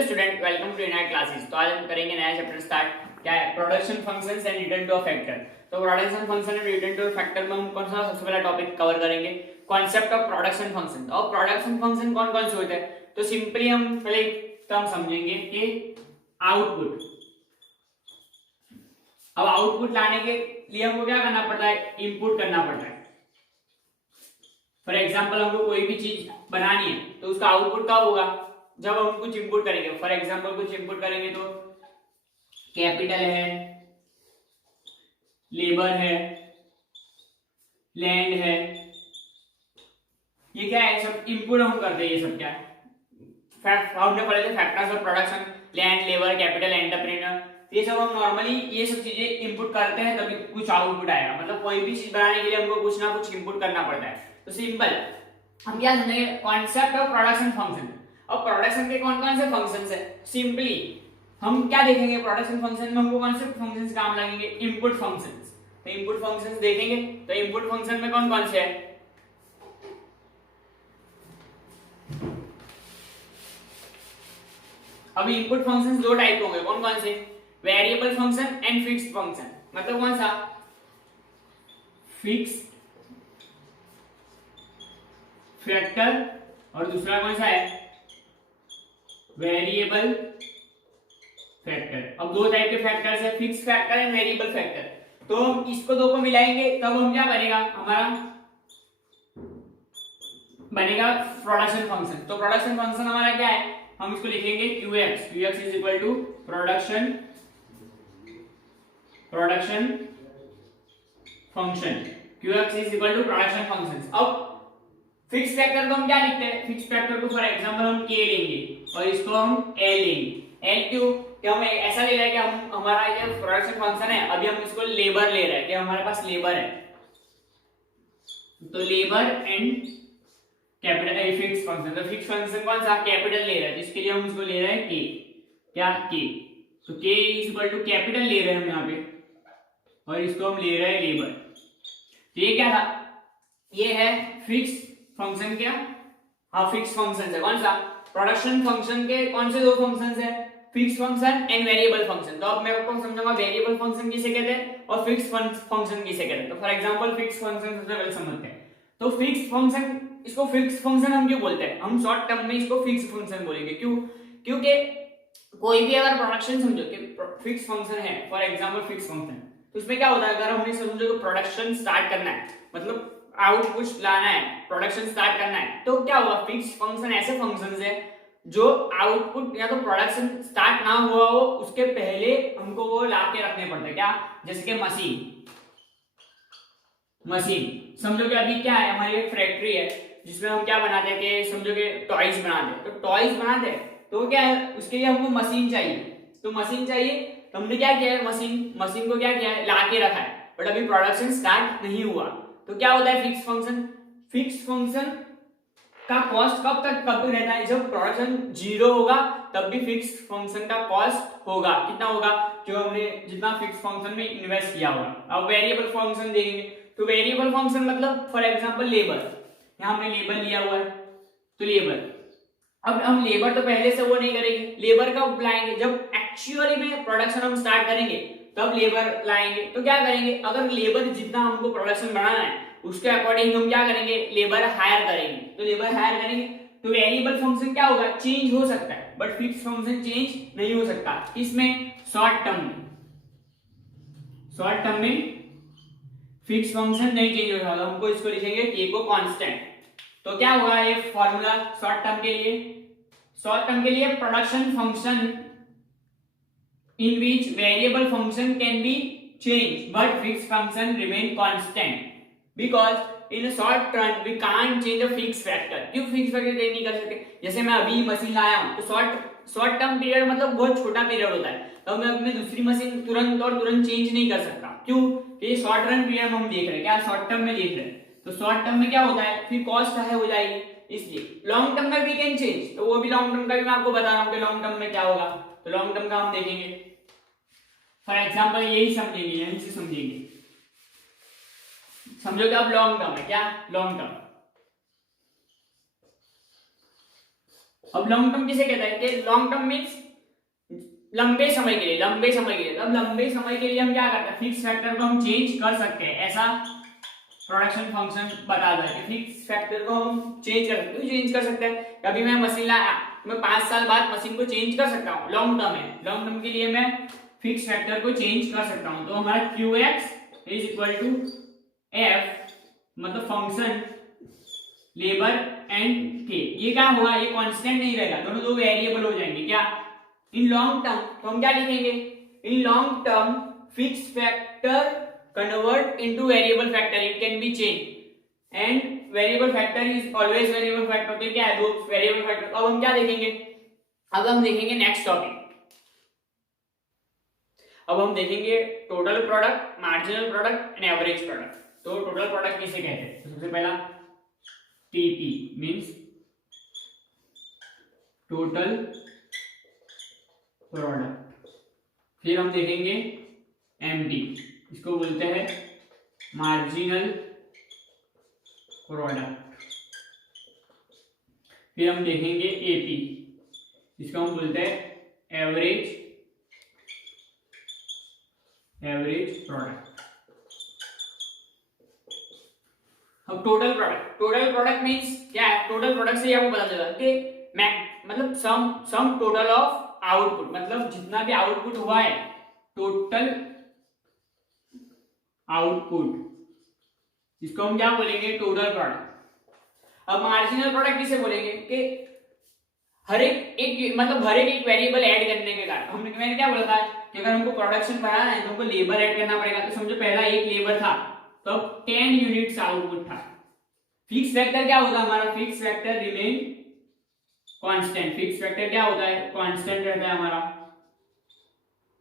Student welcome to inner classes. तो आज हम करेंगे नया चैप्टर स्टार्ट। क्या है? Production functions and return to a factor. तो production function and return to a factor में हम कौन सा सबसे पहला टॉपिक कवर करेंगे? Concept of production function. और प्रोडक्शन फंक्शन कौन कौन से होते हैं? तो सिंपली हम पहले टर्म समझेंगे कि आउटपुट। अब आउटपुट लाने के लिए हमको क्या करना पड़ता है? इनपुट करना पड़ता है। फॉर एग्जाम्पल हमको कोई भी चीज बनानी है तो उसका आउटपुट कब होगा? जब हम कुछ इनपुट करेंगे। फॉर एग्जाम्पल कुछ इनपुट करेंगे तो कैपिटल है, लेबर है, लैंड है, ये क्या है? सब इनपुट हम करते हैं। ये सब क्या है? हमने पढ़े थे factors of production, land, labour, capital, entrepreneur. ये सब हम नॉर्मली ये सब चीजें इनपुट करते हैं तभी कुछ आउटपुट आएगा। मतलब कोई भी चीज बनाने के लिए हमको कुछ ना कुछ इनपुट करना पड़ता है। तो सिंपल हम क्या समझेंगे? Concept of production function. अब प्रोडक्शन के कौन कौन से फंक्शंस है? सिंपली हम क्या देखेंगे? प्रोडक्शन फंक्शन में हमको कौन से फंक्शंस काम लगेंगे? Input functions. तो इनपुट फंक्शंस देखेंगे तो इनपुट फंक्शन में कौन कौन से है? अभी इनपुट फंक्शंस दो टाइप होंगे। कौन कौन से? Variable function and fixed function. मतलब कौन सा? फिक्स्ड फैक्टर और दूसरा कौन सा है? Variable factor. अब दो टाइप के फैक्टर्स है, fixed factor and variable factor. तो हम इसको दो को मिलाएंगे तब हम क्या बनेगा? हमारा बनेगा प्रोडक्शन फंक्शन। तो प्रोडक्शन फंक्शन हमारा क्या है? हम इसको लिखेंगे QX। QX is equal to production function. QX is equal to production function. अब फिक्स फैक्टर को हम क्या लिखते हैं? फिक्स फैक्टर को फॉर एग्जांपल हम K लेंगे और इसको हम L लेंगे। L क्यों? कि हम ऐसा ले रहे हैं कि हम हमारा ये प्रोडक्शन फंक्शन है, अभी हम इसको लेबर ले रहे हैं कि हमारे पास लेबर है। तो labour and capital fix function. तो फिक्स फंक्शन कौन सा? कैपिटल ले रहा है, जिसके लिए हम इसको ले रहे हैं K। क्या? K। तो K is equal to capital ले रहे हैं हम यहाँ पे और इसको हम ले रहे हैं लेबर। तो ये क्या था? ये है फिक्स फंक्शन। क्या? हाँ, फिक्स फंक्शन है। कौन सा? प्रोडक्शन फंक्शन के कौन से दो फंक्शंस है? Fix function and variable function. तो अब मैं आपको समझाऊंगा वेरिएबल फंक्शन किसे कहते हैं और फिक्स फंक्शन किसे कहते हैं। तो फॉर एग्जांपल फिक्स फंक्शन सबसे पहले समझते हैं। तो फिक्स फंक्शन, इसको फिक्स फंक्शन हम क्यों बोलते हैं? हम शॉर्ट टर्म में इसको फिक्स फंक्शन बोलेंगे। क्यों? क्योंकि कोई भी अगर प्रोडक्शन समझो कि फिक्स फंक्शन है, फॉर एग्जांपल फिक्स फंक्शन, तो उसमें क्या होता है? अगर हमने समझो कि प्रोडक्शन स्टार्ट करना है, मतलब आउटपुट लाना है, प्रोडक्शन स्टार्ट करना है, तो क्या होगा? फिक्स फंक्शन ऐसे फंक्शंस है जो आउटपुट या तो प्रोडक्शन स्टार्ट ना हुआ हो उसके पहले हमको वो ला के रखने पड़ते हैं। क्या? जैसे कि मशीन समझो कि अभी क्या है, हमारी एक फैक्ट्री है जिसमें हम क्या बनाते हैं कि समझो कि टॉयज बनाते हैं। तो टॉयज बनाते हैं तो क्या है? उसके लिए हमको मशीन चाहिए। तो मशीन चाहिए तो हमने क्या किया है? मशीन को क्या किया है? ला के रखा है, बट अभी प्रोडक्शन स्टार्ट नहीं हुआ। तो क्या होता है? Fix function. फिक्स फंक्शन का कॉस्ट कब रहता है? जब प्रोडक्शन जीरो होगा तब भी फिक्स फंक्शन का कॉस्ट होगा। कितना होगा? जो हमने जितना फिक्स फंक्शन में इन्वेस्ट किया होगा। अब वेरिएबल फंक्शन देखेंगे तो वेरिएबल फंक्शन मतलब फॉर एग्जांपल लेबर। यहाँ हमने लेबर लिया हुआ है तो लेबर। अब हम लेबर तो पहले से वो नहीं करेंगे, लेबर कब लाएंगे? जब एक्चुअली में प्रोडक्शन हम स्टार्ट करेंगे तब लेबर लाएंगे। तो क्या करेंगे? अगर लेबर जितना हमको प्रोडक्शन बढ़ाना है उसके अकॉर्डिंग हम क्या करेंगे? लेबर हायर करेंगे। तो लेबर हायर करेंगे तो वेरिएबल फंक्शन क्या होगा? चेंज हो सकता है, बट फिक्स फंक्शन चेंज नहीं हो सकता। इसमें शॉर्ट टर्म में फिक्स फंक्शन नहीं चेंज हो सकता। हमको इसको लिखेंगे K को कांस्टेंट। तो क्या होगा ये फॉर्मूला शॉर्ट टर्म के लिए? शॉर्ट टर्म के लिए production function in which variable function can be changed but fixed function remain constant because in a short run we can't change a fixed factor। क्यों fixed factor change नहीं कर सकते? जैसे मैं अभी मशीन लाया हूं तो शॉर्ट टर्म पीरियड मतलब बहुत छोटा पीरियड होता है, तो मैं अपनी दूसरी मशीन तुरंत चेंज नहीं कर सकता। क्यों? ये शॉर्ट रन पीरियड में हम देख रहे हैं, क्या शॉर्ट टर्म में देख रहे हैं। तो शॉर्ट टर्म में क्या होता है? फिर कॉस्ट हाई हो जाएगी, इसलिए लॉन्ग टर्म में वी कैन चेंज। तो वो भी लॉन्ग टर्म का भी मैं आपको बता रहा हूँ कि लॉन्ग टर्म में क्या होगा। तो लॉन्ग टर्म का हम देखेंगे। फॉर एग्जाम्पल यही समझेंगे, यहीं से समझेंगे। समझो कि अब लॉन्ग टर्म है, क्या लॉन्ग टर्म। अब लॉन्ग टर्म किसे कहता है कि लॉन्ग टर्म मीन्स लंबे समय के लिए, लंबे समय के लिए। अब लंबे समय के लिए हम क्या करते हैं, फिक्स फैक्टर को हम चेंज कर सकते हैं, ऐसा प्रोडक्शन फंक्शन बता दो कि फिक्स फैक्टर को हम चेंज कर सकते हैं। कभी मैं मशीन लाया, मैं 5 साल बाद मशीन को चेंज कर सकता हूँ, लॉन्ग टर्म है, लॉन्ग टर्म के लिए मैं फिक्स फैक्टर को चेंज कर सकता हूँ। तो हमारा QX is equal to F, मतलब फंक्शन लेबर एंड के, ये क्या होगा, ये कांस्टेंट नहीं रहेगा, दोनों दो वेरिएबल हो जाएंगे क्या इन लॉन्ग टर्म। तो हम क्या लिखेंगे, in long term fix factor convert into variable factor, it can be change and variable factor is always variable factor. तो क्या है, दो वेरिएबल फैक्टर। अब हम क्या देखेंगे, अब हम देखेंगे नेक्स्ट टॉपिक। अब हम देखेंगे total product, marginal product and average product. तो टोटल प्रोडक्ट किसे कहते हैं, तो सबसे पहला TP मींस टोटल प्रोडक्ट। फिर हम देखेंगे MD, इसको बोलते हैं मार्जिनल प्रोडक्ट। फिर हम देखेंगे AP, इसको हम बोलते हैं एवरेज प्रोडक्ट। अब टोटल प्रोडक्ट मींस क्या है, टोटल प्रोडक्ट से आपको पता चला कि मतलब सम टोटल ऑफ आउटपुट, मतलब जितना भी आउटपुट हुआ है, टोटल आउटपुट, इसको हम क्या बोलेंगे, टोटल प्रोडक्ट। अब मार्जिनल प्रोडक्ट किसे बोलेंगे कि हर एक मतलब हर एक वेरिएबल ऐड करने के कारण, मैंने क्या बोला था कि अगर हमको प्रोडक्शन बढ़ाना है तो हमको लेबर ऐड करना पड़ेगा। तो समझो पहला एक लेबर था तो अब 10 यूनिट्स आउटपुट था। फिक्स फैक्टर क्या होता है हमारा, fix factor remain constant. Fix factor क्या होता है, कांस्टेंट रहता है हमारा,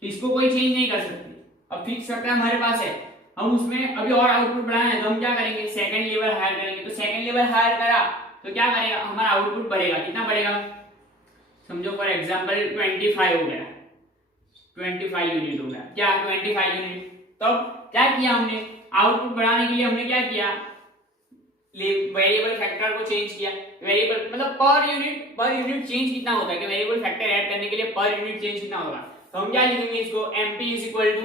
तो इसको कोई चेंज नहीं कर सकते। अब फिक्स फैक्टर हमारे पास है, हम उसमें अभी और आउटपुट बढ़ाना है तो हम क्या करेंगे, सेकंड लेबर हायर करेंगे। तो सेकंड लेबर हायर करा तो क्या करेगा, हमारा आउटपुट बढ़ेगा। कितना बढ़ेगा, समझो फॉर एग्जांपल 25 हो गया, 25 यूनिट हो गया, क्या 25 यूनिट। तो क्या किया हमने, आउटपुट बढ़ाने के लिए हमने क्या किया, वेरिएबल फैक्टर को चेंज किया। वेरिएबल मतलब पर यूनिट चेंज कितना होता है, कि वेरिएबल फैक्टर ऐड करने के लिए पर यूनिट चेंज कितना होगा। तो हम क्या लिखेंगे इसको, MP is equal to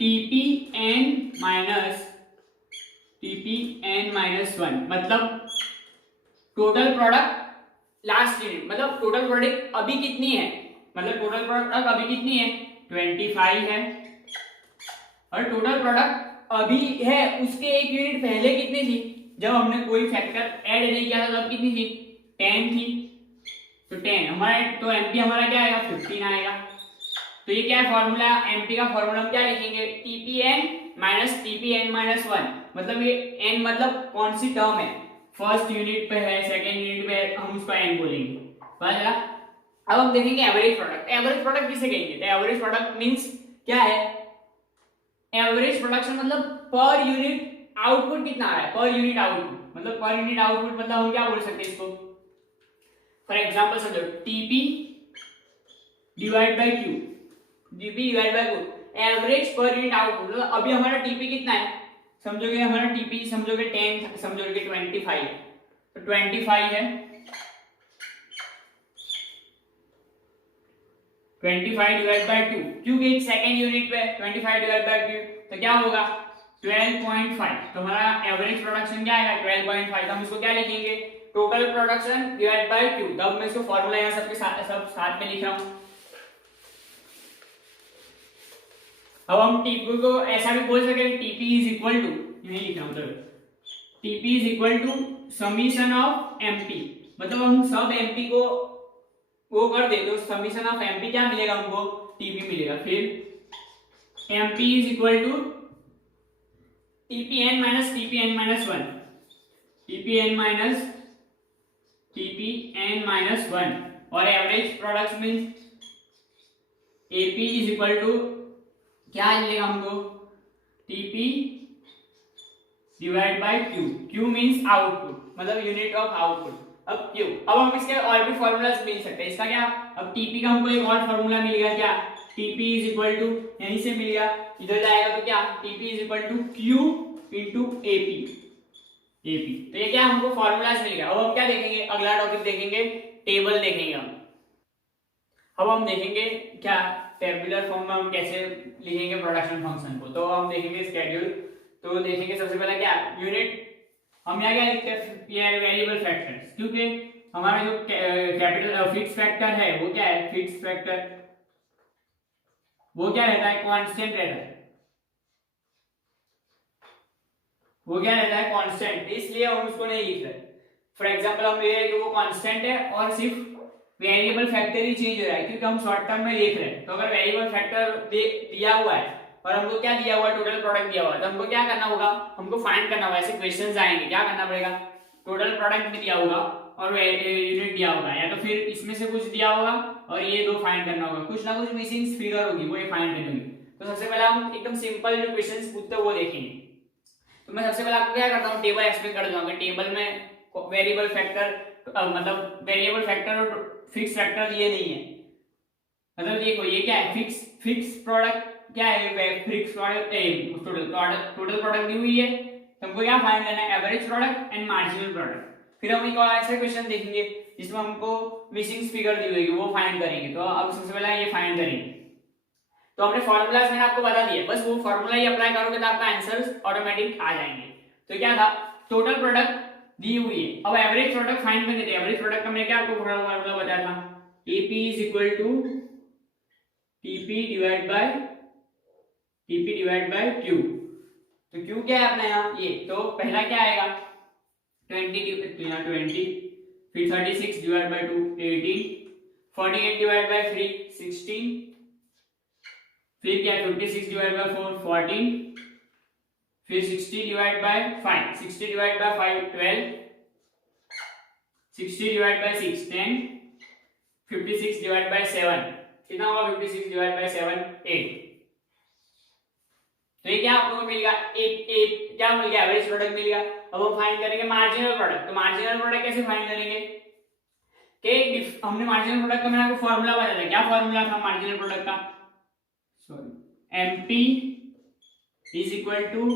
TPn-1, मतलब टोटल प्रोडक्ट लास्ट यूनिट, मतलब टोटल प्रोडक्ट अभी कितनी है, मतलब टोटल प्रोडक्ट अभी कितनी है 25 है, और टोटल प्रोडक्ट अभी है उसके एक यूनिट पहले कितनी थी, जब हमने कोई फैक्टर ऐड नहीं किया था तब कितनी थी, 10 थी। तो 10 हमारा, तो MP हमारा क्या आएगा, 15 आएगा। तो ये क्या है फॉर्मूला, MP का फॉर्मूला हम क्या लिखेंगे, TPn-1, मतलब ये n मतलब कौन सी टर्म है, फर्स्ट यूनिट पे है, सेकंड यूनिट पे है, हम उसका n बोलेंगे, पता चला। अब हम देखेंगे एवरेज प्रोडक्ट। एवरेज प्रोडक्ट किसे कहेंगे, तो एवरेज प्रोडक्ट मींस क्या है, एवरेज प्रोडक्शन मतलब पर यूनिट आउटपुट कितना आ रहा है, पर यूनिट आउटपुट, मतलब पर यूनिट आउटपुट मतलब हम क्या बोल सकते हैं इसको, फॉर एग्जांपल समझो TP divide by Q, TP divide by Q, average per unit output. मतलब अभी हमारा TP कितना है, समझोगे हमारा TP समझोगे 10, समझोगे 25 है, तो 25 है, 25 डिवाइड बाय 2, क्योंकि सेकंड यूनिट पे 25 डिवाइड बाय 2 तो क्या होगा 12.5। तो हमारा एवरेज प्रोडक्शन क्या आएगा 12.5। तो हम इसको क्या लिखेंगे, टोटल प्रोडक्शन डिवाइड बाय 2। तब मैं इसको फार्मूला यहां सबके साथ में लिख रहा हूं। अब हम TP को ऐसा भी बोल सकते हैं, TP इज इक्वल टू, यही लिख रहा हूं, TP is equal to summation of MP, मतलब हम सब MP को वो कर दे तो समीशन ऑफ MP क्या मिलेगा हमको, TP मिलेगा। फिर MP is equal to TPn-1, TPn-1, और average product means AP is equal to क्या मिलेगा हमको, TP divide by Q, Q means output, मतलब यूनिट ऑफ आउटपुट। अब Q, अब हम इसके और भी फॉर्मूलाज मिल सकते हैं, इसका क्या, अब TP का हमको एक और फॉर्मूला मिलेगा क्या, TP इज इक्वल टू, यहीं से मिल गया, इधर जाएगा तो क्या TP is equal to Q into AP। तो ये क्या हमको फॉर्मूलाज मिल गया। अब हम क्या देखेंगे, अगला टॉपिक देखेंगे टेबल देखेंगे हम। अब हम देखेंगे क्या टेबुलर फॉर्म में हम कैसे लिखेंगे प्रोडक्शन फंक्शन को। तो हम देखेंगे स्केड्यूल। तो देखेंगे सबसे पहले क्या यूनिट, हम यहाँ क्या लिखते हैं ये वेरिएबल फैक्टर्स, क्योंकि हमारा जो कैपिटल फिक्स फैक्टर है वो क्या है, फिक्स फैक्टर वो क्या रहता है, कांस्टेंट रहता है, वो क्या रहता है कांस्टेंट, इसलिए हम उसको नहीं लिख रहे। फॉर एग्जांपल हम ले रहे हैं कि वो कांस्टेंट है और सिर्फ वेरिएबल फैक्टर ही चेंज हो रहा है, क्योंकि हम शॉर्ट टर्म में लिख रहे हैं। तो अगर वेरिएबल फैक्टर दिया हुआ है और हमको क्या दिया हुआ है, टोटल प्रोडक्ट दिया हुआ है, तो हमको क्या करना होगा, हमको फाइंड करना होगा। ऐसे क्वेश्चंस आएंगे, क्या करना पड़ेगा, टोटल प्रोडक्ट भी दिया होगा और यूनिट दिया होगा, या तो फिर इसमें से कुछ दिया होगा और ये दो फाइंड करना होगा, कुछ ना कुछ मिसिंग फिगर होगी वो ये फाइंड करनी होगी। तो सबसे पहले हम एकदम सिंपल जो क्वेश्चंस पूछते हैं वो देखेंगे। तो मैं सबसे पहले आपको क्या करता हूँ, टेबल एक्सप्लेन कर दूंगा। टेबल में वेरिएबल फैक्टर मतलब वेरिएबल फैक्टर और फिक्स फैक्टर दिए नहीं है, मतलब देखो ये क्या है, फिक्स प्रोडक्ट क्या है, फिक्स प्रोडक्ट टोटल प्रोडक्ट दी हुई है, तो हमको क्या फाइंड करना है, average product and marginal product. फिर हम एक और ऐसा क्वेश्चन देखेंगे जिसमें हमको मिसिंग फिगर दी हुई है वो फाइंड करेंगे। तो अब सबसे पहले ये फाइंड करेंगे। तो हमने फॉर्मूलाज मैंने आपको बता दिया, बस वो फॉर्मूला ही अप्लाई करोगे तो आपका आंसर्स ऑटोमेटिक आ जाएंगे। तो क्या था, टोटल प्रोडक्ट दी हुई है, अब एवरेज प्रोडक्ट फाइंड करने थे। एवरेज प्रोडक्ट हमने क्या आपको फॉर्मूला बताया था, AP is equal to TP divide by Q। तो Q क्या है अपना यहाँ, ये तो पहला क्या आएगा 20, तो यहाँ 20, फिर 36 डिवाइड बाय 2 18, 48 डिवाइड बाय 3 16, फिर क्या 56 डिवाइड बाय 4 14, फिर 60 divide by 5 60 divide by 5 12, 60 divide by 6 10, 56 divide by 7 कितना होगा, 56 डिवाइड बाय 7 8। तो ये क्या आप लोगों को मिल गया, एक क्या मिल गया, एवरेज प्रोडक्ट मिल गया। अब हम फाइंड करेंगे मार्जिनल प्रोडक्ट। तो मार्जिनल प्रोडक्ट कैसे फाइंड करेंगे कि हमने मार्जिनल प्रोडक्ट का मैंने आपको फॉर्मूला बताया था, क्या फॉर्मूला था मार्जिनल प्रोडक्ट का, sorry MP is equal to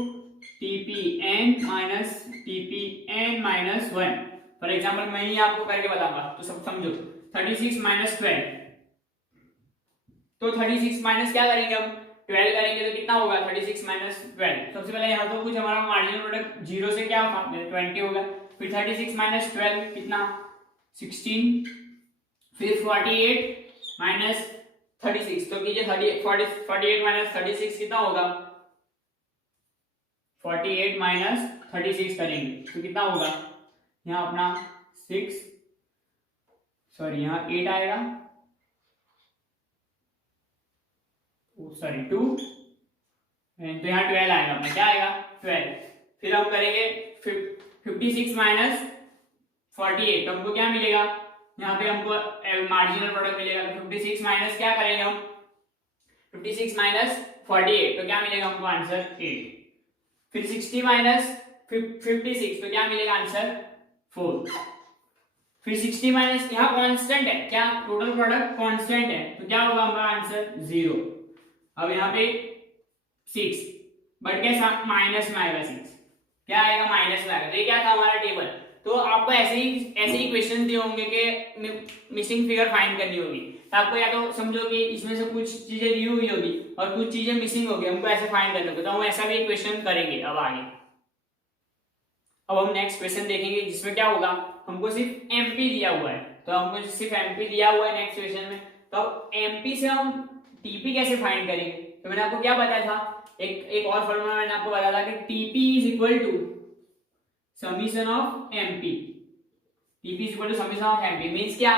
TPN minus TPN minus 1। For example मैं ही आपको करके बताऊंगा तो सब समझो। 36 माइनस 12, तो 36 माइनस क्या करेंगे हम 12 करेंगे तो कितना होगा 36 माइनस 12। सबसे पहले यहाँ तो कुछ हमारा मार्जिनल प्रोडक्ट 0 से क्या था 20 होगा, फिर 36 माइनस 12 कितना 16, फिर 48 माइनस 36, तो कीजिए 48 माइनस 36 कितना होगा, 48 माइनस 36 करेंगे तो कितना होगा, यहाँ अपना 6 सॉरी यहाँ 8 आएगा, सॉरी 2, तो यहाँ 12 आएगा अपना, क्या आएगा 12। फिर हम करेंगे 56 माइनस 48, तो हमको क्या मिलेगा, यहाँ पे हमको मार्जिनल प्रोडक्ट मिलेगा। 56 माइनस क्या करेंगे हम 56 माइनस 48, तो क्या मिलेगा हमको आंसर 8। फिर 60 माइनस 56, तो क्या मिलेगा आंसर 4। फिर 60 माइनस यहाँ कांस्टेंट है, क्या टोटल प्रोडक्ट कांस्टेंट है, तो क्या होगा हमारा आंसर 0। अब यहाँ पे 6 बट कैसा माइनस में आएगा, 6 क्या आएगा माइनस में आएगा। तो ये क्या था हमारा टेबल। तो आपको ऐसे ही क्वेश्चन दिए होंगे कि मिसिंग फिगर फाइंड करनी होगी, तो आपको या तो समझो कि इसमें से कुछ चीजें दी हुई होगी और कुछ चीजें मिसिंग होगी, हमको ऐसे फाइंड करने होगी, तो हम ऐसा भी क्वेश्चन करेंगे अब आगे। अब हम नेक्स्ट क्वेश्चन देखेंगे जिसमें क्या होगा, हमको सिर्फ MP दिया हुआ है, तो हमको सिर्फ MP दिया हुआ है नेक्स्ट क्वेश्चन में, तो MP से हम TP कैसे फाइंड करेंगे। तो मैंने आपको क्या बताया था, एक और फॉर्मूला मैंने आपको बताया था कि TP is equal to summation of MP। TP is equal to summation of MP means क्या,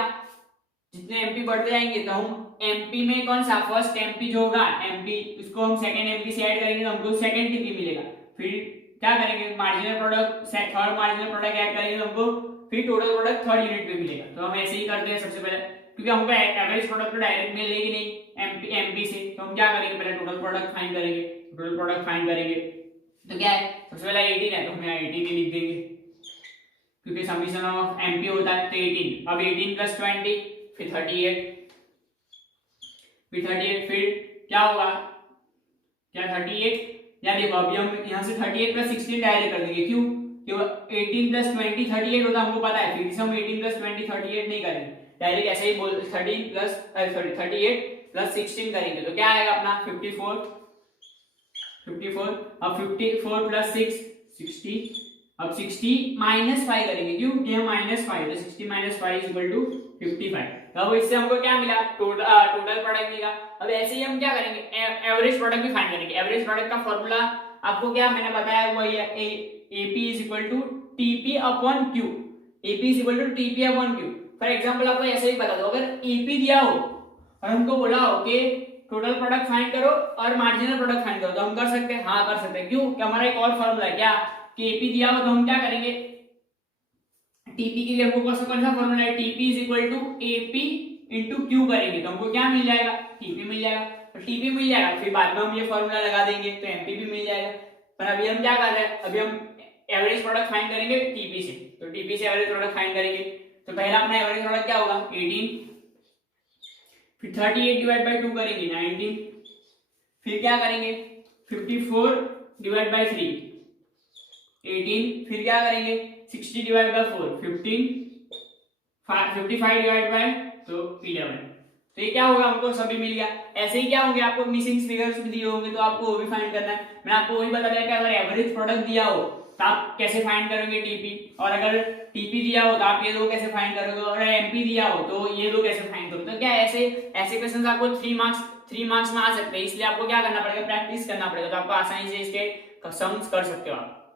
जितने MP बढ़ते जाएंगे तो हम MP में कौन सा फर्स्ट MP जो होगा MP उसको हम सेकंड MP से ऐड करेंगे तो हमको सेकंड TP मिलेगा। फिर क्या करेंगे marginal product third marginal product add करेंगे तो हमको फिर टोटल प्रोडक्ट थर्ड यूनिट पे मिलेगा। तो हम ऐसे ही करते हैं सबसे पहले, क्योंकि हमको एवरेज प्रोडक्ट तो डायरेक्ट मिलेगी नहीं MP से, तो हम क्या करेंगे पहले टोटल प्रोडक्ट फाइंड करेंगे। टोटल प्रोडक्ट फाइंड करेंगे तो क्या है, सबसे पहले 18 है तो हम यहाँ 18 ही लिख देंगे, क्योंकि समीशन ऑफ MP होता है तो 18। अब 18 प्लस 20 फिर 38, फिर 38, फिर क्या होगा, क्या 38, या देखो अभी हम यहाँ से 38 प्लस 16 डायरेक्ट कर देंगे, क्यों, क्यों 18 प्लस 20 38 होता हमको पता है, फिर से हम 18 प्लस 20 38 नहीं करेंगे, डायरेक्ट ऐसे ही बोल 13 प्लस सॉरी 38 प्लस 16 करेंगे, तो क्या आएगा अपना 54, अब 54 प्लस 6 60, अब 60 माइनस 5 करेंगे, क्यों कि हम -5, तो 60 माइनस 5 इज इक्वल टू 55। अब इससे हमको क्या मिला, टोटल प्रोडक्ट मिला। अब ऐसे ही हम क्या करेंगे, एवरेज प्रोडक्ट भी फाइंड करेंगे। एवरेज प्रोडक्ट का फॉर्मूला आपको क्या मैंने बताया वो ये AP is equal to TP upon Q, AP is equal to TP upon Q। For example आपको ऐसे ही बता दो, अगर AP दिया हो और हमको बोला हो कि टोटल प्रोडक्ट फाइंड करो और मार्जिनल प्रोडक्ट फाइंड करो, तो हम कर सकते हैं, हाँ कर सकते हैं, क्यों कि हमारा एक और फॉर्मूला है क्या कि AP दिया हो तो हम क्या करेंगे, TP के लिए हमको कौन सा फॉर्मूला है, TP is equal to AP into Q करेंगे तो हमको क्या मिल जाएगा, TP मिल जाएगा, तो TP मिल जाएगा, फिर बाद में हम ये फॉर्मूला लगा देंगे तो MP भी मिल जाएगा। पर अभी हम क्या कर रहे हैं, अभी हम एवरेज प्रोडक्ट फाइंड करेंगे TP से, तो TP से एवरेज प्रोडक्ट फाइंड करेंगे, तो पहला अपना एवरेज प्रोडक्ट क्या होगा 18, फिर 38 डिवाइड बाय 2 करेंगे 19, फिर क्या करेंगे 54 डिवाइड बाय 3 18, फिर क्या करेंगे 60 डिवाइड बाय 4 15, 55 डिवाइड बाय तो 11, तो ये क्या होगा, हमको सभी मिल गया। ऐसे ही क्या होंगे, आपको मिसिंग फिगर्स भी दिए होंगे तो आपको वो भी फाइंड करना है। मैंने आपको वही बता दिया कि अगर एवरेज प्रोडक्ट दिया हो तो आप कैसे फाइंड करोगे TP, और अगर TP दिया हो तो आप ये दो कैसे फाइंड करोगे, और MP दिया हो तो ये दो कैसे फाइंड करोगे। तो क्या ऐसे क्वेश्चंस आपको 3 मार्क्स में आ सकते हैं, इसलिए आपको क्या करना पड़ेगा, प्रैक्टिस करना पड़ेगा, तो आपको आसानी से इसके सम्स कर सकते हो आप।